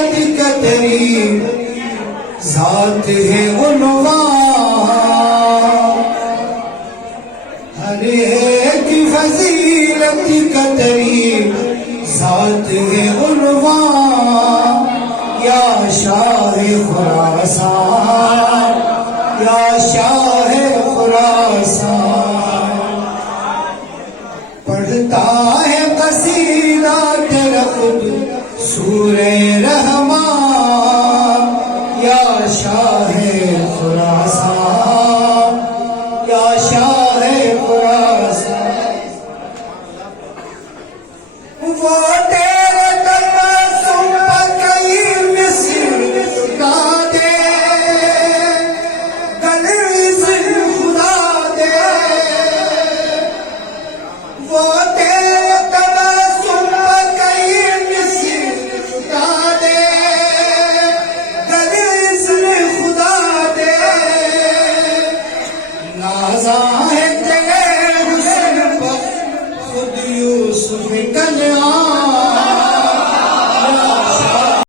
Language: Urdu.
فضیلت کا تیری ذات ہے عنوان، ہر ایک فضیلت کا تیری ذات ہے عنوان، یا شاہ خراسان، یا شاہ خراسان۔ پڑھتا ہے قصیدہ تیرا خود سورہ رحمان، یا شاہ خراسان، یا شاہ خراسان۔ وہ تیرے تبسم پر کئی مصر گا دے، گلیز خدا دے۔ وہ تیرے تبسم پر کئی مصر گا دے، گلیز خدا دے۔ نازاں ہے تیرے حسن پر خود یوسف کنعان،